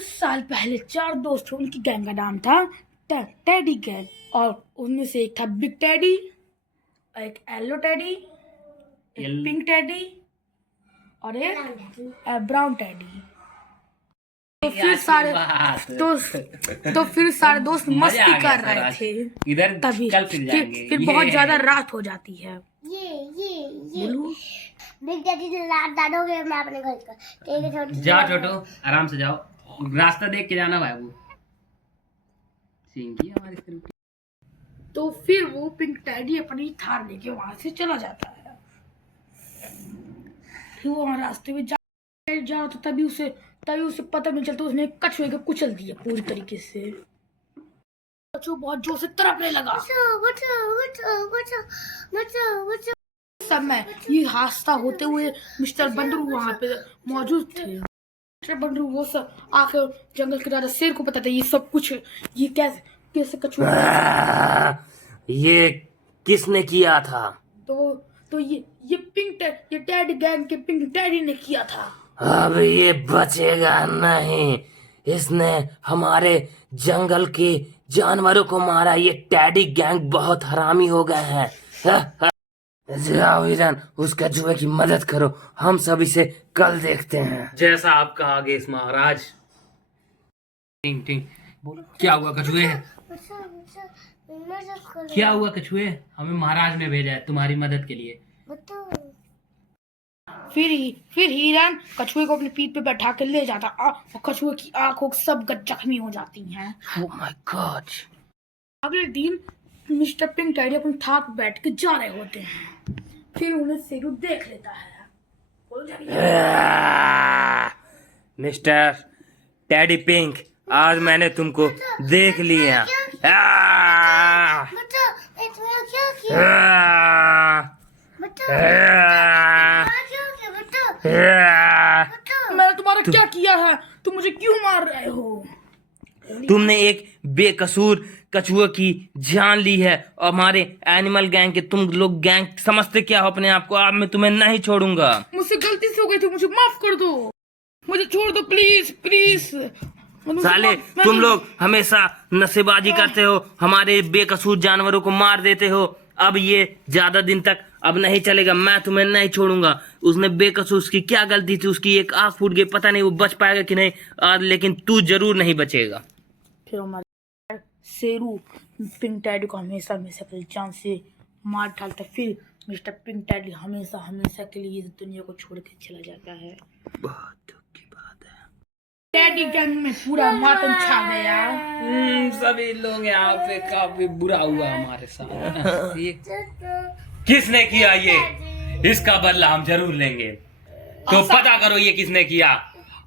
कुछ साल पहले 4 दोस्त थे। उनकी गैंग का नाम था टेडी गैंग, और उनमें से एक था बिग टेडी, एक येलो टेडी, एक पिंक टेडी और एक ब्राउन टेडी। तो फिर सारे दोस्त मस्ती कर रहे थे इधर तभी फिर बहुत ज्यादा रात हो जाती है। ये बिग डैडी ने रात डालोगे, मैं अपने घर का ठीक है। छोटू जाओ छोटू, आराम से जाओ, रास्ता देख के जाना बाबू। तो फिर वो पिंक टेडी अपनी थार लेके वहां से चला जाता है। फिर वो वहां रास्ते में जा रहा था, तभी उसे पता नहीं चलता, उसने कछुए को कुचल दिया पूरी तरीके से। कछुआ बहुत जोर से तड़पने लगा। समय ये हादसा होते हुए मिस्टर बंदरू वहां पे मौजूद थे। मिस्टर बंदरू वो सब आके जंगल के राजा शेर को पता था ये सब कुछ, ये कैसे कछुआ ये किसने किया था? तो ये टेडी गैंग के पिंक टेडी ने किया था। अब ये बचेगा नहीं, इसने हमारे जंगल के जानवरों को मारा। ये टेडी गैंग बहुत हरामी हो गए हैं। जाओ हिरन, उस कछुए की मदद करो, हम सब इसे कल देखते हैं। जैसा आपका आदेश महाराज। टिंग टिंग, क्या हुआ कछुए? क्या हुआ कछुए? हमें महाराज ने भेजा है तुम्हारी मदद के लिए। फिर हिरन कछुए को अपनी पीठ पे बैठा कर ले जाता और कछुए की आंखों सब जख्मी हो जाती हैं। Oh my God. अगले दिन मिस्टर पिंक टेडी अपनी थार पर बैठ के जा रहे होते हैं। फिर उन्हें शेरू देख लेता है। मिस्टर टेडी पिंक, आज मैंने तुमको देख लिया। मैंने तुम्हारा क्या किया है? तुम मुझे क्यों मार रहे हो? तुमने एक बेकसूर कछुए की जान ली है और हमारे एनिमल गैंग के तुम लोग गैंग समझते क्या हो अपने आप को? अब मैं तुम्हें नहीं छोड़ूंगा। मुझसे गलती से हो गई थी, मुझे माफ कर दो, मुझे छोड़ दो प्लीज प्लीज। साले तुम लोग हमेशा नशेबाजी करते हो, हमारे बेकसूर जानवरों को मार देते हो। अब ये ज्यादा दिन तक अब नहीं चलेगा, मैं तुम्हें नहीं छोड़ूंगा। उसने बेकसूर, उसकी क्या गलती थी? उसकी एक आंख फूट गई, पता नहीं वो बच पाएगा कि नहीं, लेकिन तू जरूर नहीं बचेगा। फिर हमारे शेरू पिंक टेडी को हमेशा अपनी जान से मार डालता। फिर मिस्टर पिंक टेडी हमेशा के लिए इस दुनिया को छोड़ के चला जाता है। बहुत दुख की बात है। टेडी गैंग में पूरा मातम छा गया। सभी लोग यहाँ पे काफी बुरा हुआ हमारे साथ। किसने किया ये? इसका बदला हम जरूर लेंगे। तो पता करो ये किसने किया।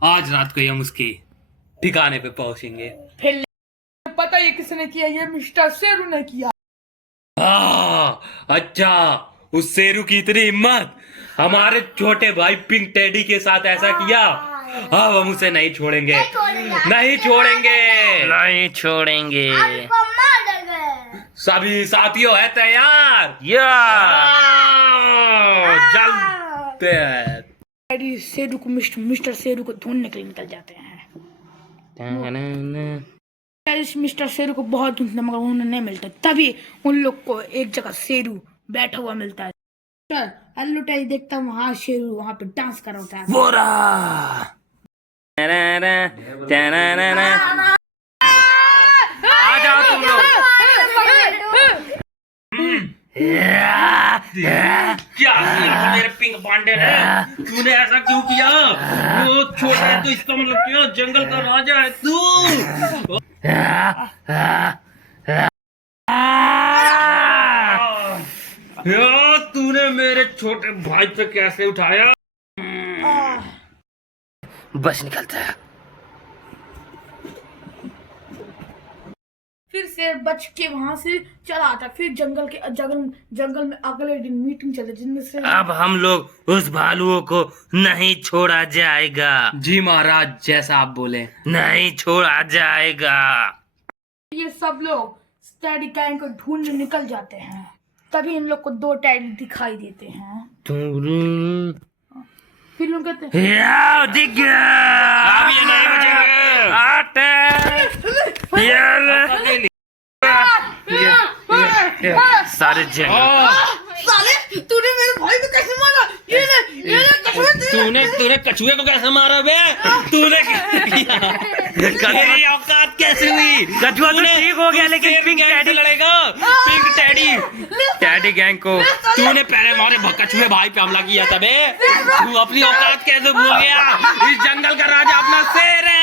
आज रात को हम उसके ठिकाने पे पहुंचेंगे। फिर पता ये किसने किया? ये मिस्टर शेरू ने किया। अच्छा, उस शेरू की इतनी हिम्मत, हमारे छोटे भाई पिंक टेडी के साथ ऐसा किया। अब हम उसे नहीं छोड़ेंगे, नहीं छोड़ेंगे। सभी साथियों है तैयार? चलते हैं। टेडी शेरू को मिस्टर शेरू को ढूंढने के लिए निकल जाते हैं। मिस्टर शेरू को बहुत ढूंढते मगर उन्हें नहीं मिलता। तभी उन लोग को एक जगह शेरू बैठा हुआ मिलता है। हेलो टेडी देखता हूँ वहाँ शेरू वहाँ पे डांस कर रहा होता है। बोरा आ जाओ तुम लोग। क्या किया मेरे पिंक पांडे ने? तूने ऐसा क्यों किया? वो छोटा है तो इसका मतलब क्या? जंगल का राजा है तू। तूने मेरे छोटे भाई पे कैसे उठाया? बस निकलता है। फिर शेर बच के वहां से चला आता। फिर जंगल में अगले दिन मीटिंग चलती जिनमें से अब हम लोग उस भालुओं को नहीं छोड़ा जाएगा। जी महाराज, जैसा आप बोले। नहीं छोड़ा जाएगा। ये सब लोग टेडी गैंग को ढूंढने निकल जाते हैं। तभी इन लोग को 2 टेडी दिखाई देते हैं। फिर लोग कहते हैं दिख गया, अब ये नहीं बचेंगे। सारे जंगल। साले तूने मेरे भाई को कैसे मारा? ये ले तूने कछुए को कैसे मारा बे? तूने तेरी औकात कैसे हुई? कछुआ तो ठीक हो गया, लेकिन पिंक गैंग से टैडी लड़ेगा? पिंक टैडी गैंग को तूने पहले हमारे कछुए भाई पे हमला किया था बे। तू अपनी औकात कैसे भूल गया? इस जंगल का राजा अपना शेर है।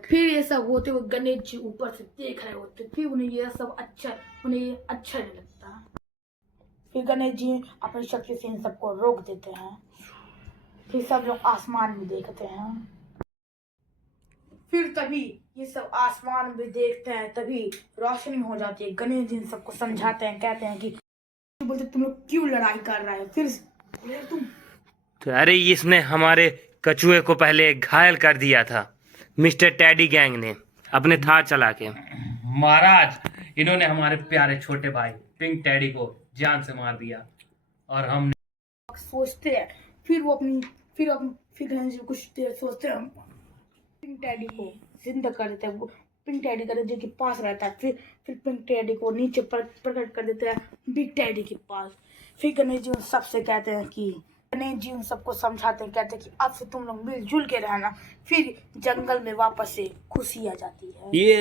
फिर ये सब होते हुए गणेश जी ऊपर से देख रहे होते, फिर उन्हें ये अच्छा नहीं लगता। फिर गणेश जी अपनी शक्ति से इन सबको रोक देते हैं। फिर सब लोग आसमान में देखते हैं। फिर तभी ये सब आसमान में देखते हैं, तभी रोशनी हो जाती है। गणेश जी इन सबको समझाते हैं, कहते हैं कि बोलते तुम लोग क्यों लड़ाई कर रहे हो? फिर तुम तो अरे इसने हमारे कछुए को पहले घायल कर दिया था, मिस्टर टैडी गैंग ने अपने थार चला के। महाराज, इन्होंने हमारे प्यारे छोटे भाई पिंक टैडी को जान से मार दिया और हम सोचते हैं। फिर गणेश जी कुछ देर सोचते हैं, पिंक टैडी को जिंदा कर देते हैं। वो पिंक टैडी गणेश जी के पास रहता है। फिर पिंक टैडी को नीचे प्रकट कर देते हैं बिग टैडी के पास। फिर गणेश जी उन सबसे कहते हैं कि गणेश जी उन सबको समझाते हैं, कहते हैं कि अब से तुम लोग मिलजुल के रहना। फिर जंगल में वापस से खुशी आ जाती है। ये